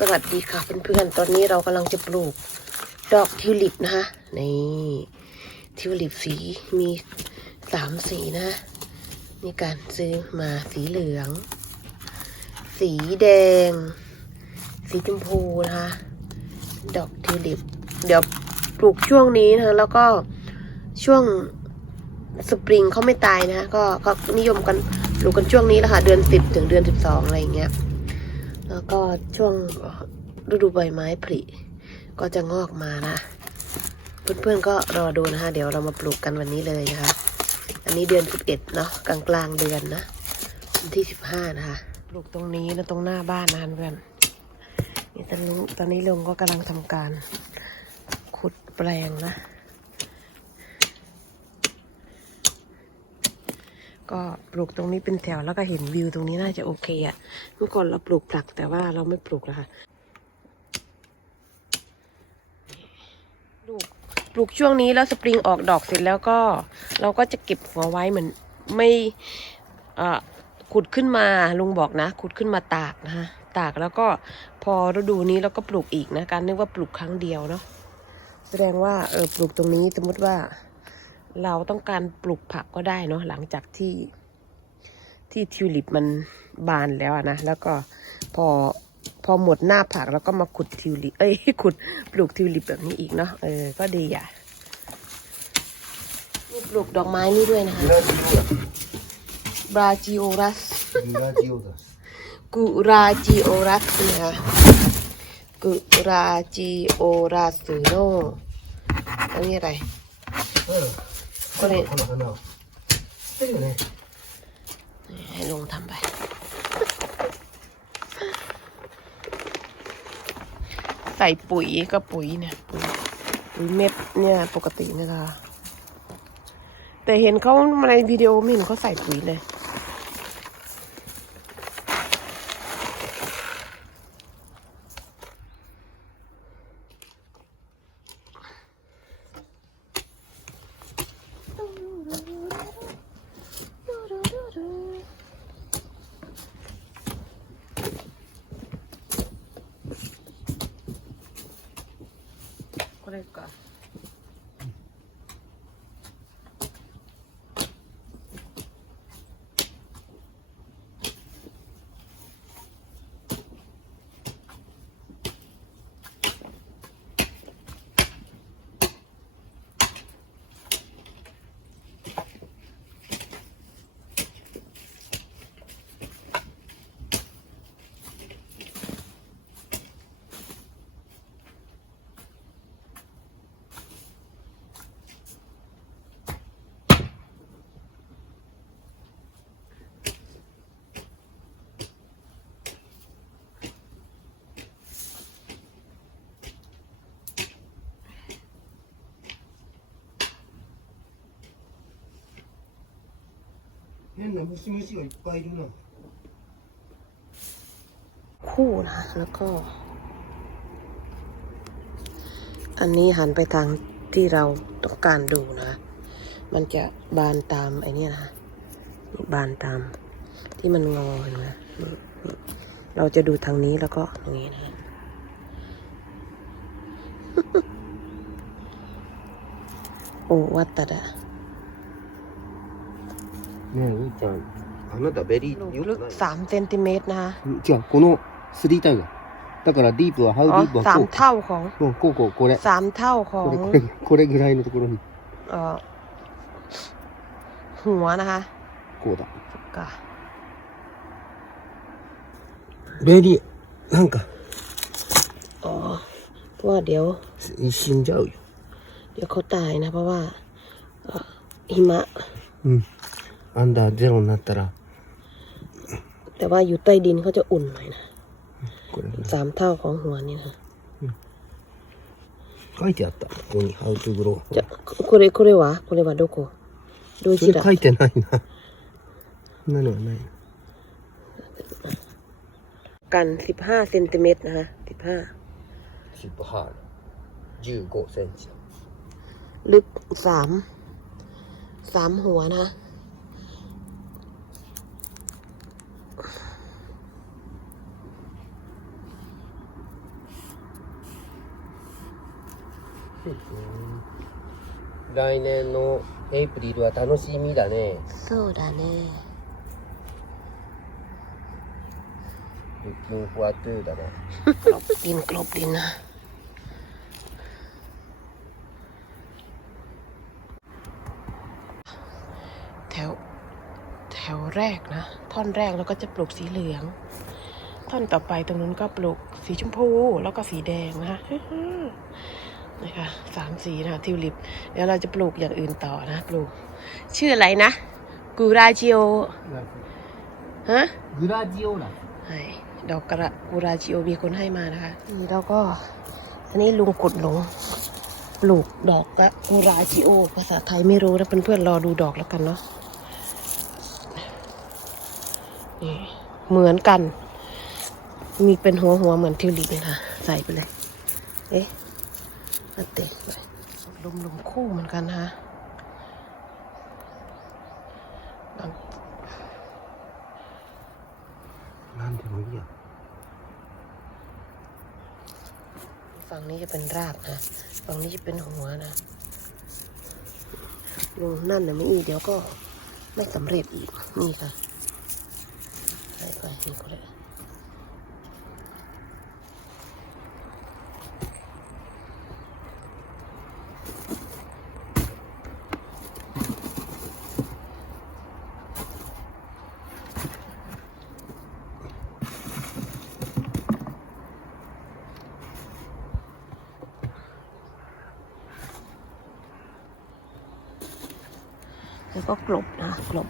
สวัสดีค่ะเพื่อนๆ ตอนนี้เรากำลังจะปลูกดอกทิวลิปนะคะนี่ทิวลิปสีมีสามสีนะนี่การซื้อมาสีเหลือง สีแดง สีชมพูนะคะดอกทิวลิป เดี๋ยวปลูกช่วงนี้นะคะแล้วก็ช่วงสปริงเขาไม่ตายนะก็เขานิยมกันปลูกกันช่วงนี้แหละค่ะเดือนสิบถึงเดือนสิบสองอะไรอย่างเงี้ย แล้วก็ช่วงฤดูใบไม้ผลิก็จะงอกมานะ เพื่อนๆก็รอดูนะคะ เดี๋ยวเรามาปลูกกันวันนี้เลยนะคะ อันนี้เดือนสิบเอ็ดเนาะกลางกลางๆเดือนนะวันที่สิบห้านะคะ ปลูกตรงนี้นะตรงหน้าบ้านนะคะเพื่อนนี่ตอนนี้ตอนนี้ลุงก็กำลังทำการขุดแปลงนะ ก็ปลูกตรงนี้เป็นแถวแล้วก็เห็นวิวตรงนี้น่าจะโอเคอะ่ะเมื่อก่อนเราปลูกผักแต่ว่าเราไม่ปลูกแล้วค่ะปลูกปลูกช่วงนี้แล้วสปริงออกดอกเสร็จแล้วก็ เราก็จะเก็บหัวไว้เหมือนไม่อ่าขุดขึ้นมาลุงบอกนะ ขุดขึ้นมาตากนะคะตากแล้วก็พอฤดูนี้เราก็ปลูกอีกนะการนึกว่าปลูกครั้งเดียวเนาะแสดงว่าเออปลูกตรงนี้สมมติว่า เราต้องการปลูกผักก็ได้เนาะหลังจากที่ที่ทิวลิปมันบานแล้วนะแล้วก็พอพอหมดหน้าผักเราก็มาขุดทิวลิปเอ้ยขุดปลูกทิวลิปแบบนี้อีกเนาะเออก็ดีอะมีปลูกดอกไม้นี่ด้วยนะคะบราจิโอรัสกูราจิโอรัสนะคะกูราจิโอรัสโนอันนี้อะไร คนนี้ให้ลุงทำไป ใส่ปุ๋ยก็ปุ๋ยเนี่ย ปุ๋ยปุ๋ยเม็ดเนี่ยปกตินะคะแต่เห็นเขาในวิดีโอไม่เห็นเขาใส่ปุ๋ยเลย なムシムシがいっぱいいるな。 คู่นะแล้วก็ อันนี้หันไปทางที่เราต้องการดูนะ มันจะบานตามไอ้นี่นะนี่บานตามที่มันงอเห็นไหมนี่นี่เราจะดูทางนี้แล้วก็ตรงนี้นะ โอ้วัดตัดอะ ねえ、いいちゃん。あなたベリ ลู ー ก よ ลึ く ก ない。 สามเซนติเมตรนะคะ うん違う、このスリータイガー。だからディープは、ハウデ อ๋อ ィープは สาม こう。 เท่าของ うん、こうこう、これ。 สามเท่าของ これ、これ、これぐらいのところに、 เอ่อหัวนะคะ こうだ。 กะ ベリー、なんか、 อ๋อเพราะว่าเดี๋ยว 死んじゃうよ。 เดี๋ยวเขาตายนะ เพราะว่าเอ่อหิมะ うん。 อันดาเจลนาตระแต่ว่าอยู่ใต้ดินเขาจะอุ่นหน่อยนะสามเท่าของหัวนี่นะ書いてあった。ここに、ハウトグロー。じゃ、これ、これはこれはどこどうちら書いてないな。なのはない。กันสิบห้าเซนติเมตรนะคะสิบห้าสิบห้าสิบห้าเซนติลึกสามสามหัวนะ 来年のエイプリルは楽しみだね สู้ดาเน่ Looking forward to だね กลบดินกลบดินนะ แถว แถวแรกนะ ท่อนแรกเราก็จะปลูกสีเหลือง ท่อนต่อไปตรงนู้นก็ปลูกสีชมพู แล้วก็สีแดงนะคะ นะคะสามสีนะคะทิวลิป เดี๋ยวเราจะปลูกอย่างอื่นต่อนะปลูก ชื่ออะไรนะกูราจิโอฮะกูราจิโอนะใช่ดอกกระกูราจิโอมีคนให้มานะคะนี่แล้วก็อันนี้ลุงกดลงปลูกดอกกระกูราจิโอ ภาษาไทยไม่รู้นะเพื่อนเพื่อนรอดูดอกแล้วกันเนาะนี่เหมือนกัน มีเป็นหัวหัวเหมือนทิวลิปเลยค่ะ ใส่ไปเลย เอ๊ะ ก็เตะไปลมลมคู่เหมือนกันฮะนั่นที่เราเหยีฝั่งนี้จะเป็นรากนะ ฝั่งนี้จะเป็นหัวนะลงนั่นนะไม่อีเดี๋ยวก็ไม่สำเร็จอีก นี่ค่ะไปไปนี่ก็เลย ก็กลบนะกลบ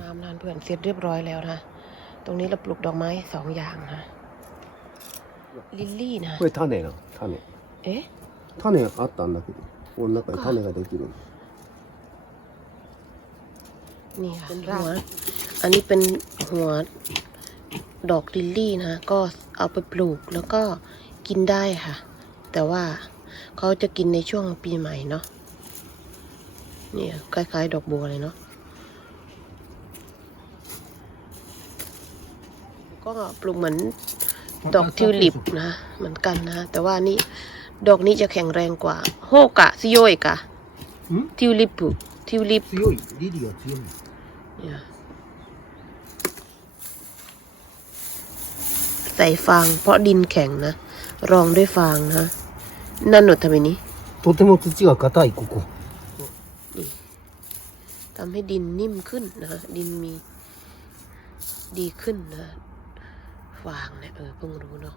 น้ำนานเพื่อนเสร็จเรียบร้อยแล้วนะ ตรงนี้เราปลูกดอกไม้สองอย่างนะ ลิลลี่นะ これ種な種 เอ๊ะ 種あったんだけどこの中に種ができるの นี่ค่ะเป็นหัว อันนี้เป็นหัวดอกลิลลี่นะ ก็เอาไปปลูกแล้วก็กินได้ค่ะ แต่ว่าเขาจะกินในช่วงปีใหม่เนาะเนี่ยคล้ายๆ ดอกบัวเลยเนาะ ก็ปลูกเหมือน ดอกทิวลิปนะ เหมือนกันนะ แต่ว่านี่ดอกนี้จะแข็งแรงกว่า โฮกะซิโยยกะ ん ทิวลิปปุทิวลิป 強いリリーは強い เนี่ยใส่ฟางเพราะดินแข็งนะ รองด้วยฟางนะ นั่นหนดทำไมนี้ とても土が硬いここ ทำให้ดินนิ่มขึ้นนะดินมีดีขึ้นนะ วางเนี่เออเพิ่งรู้เนาะ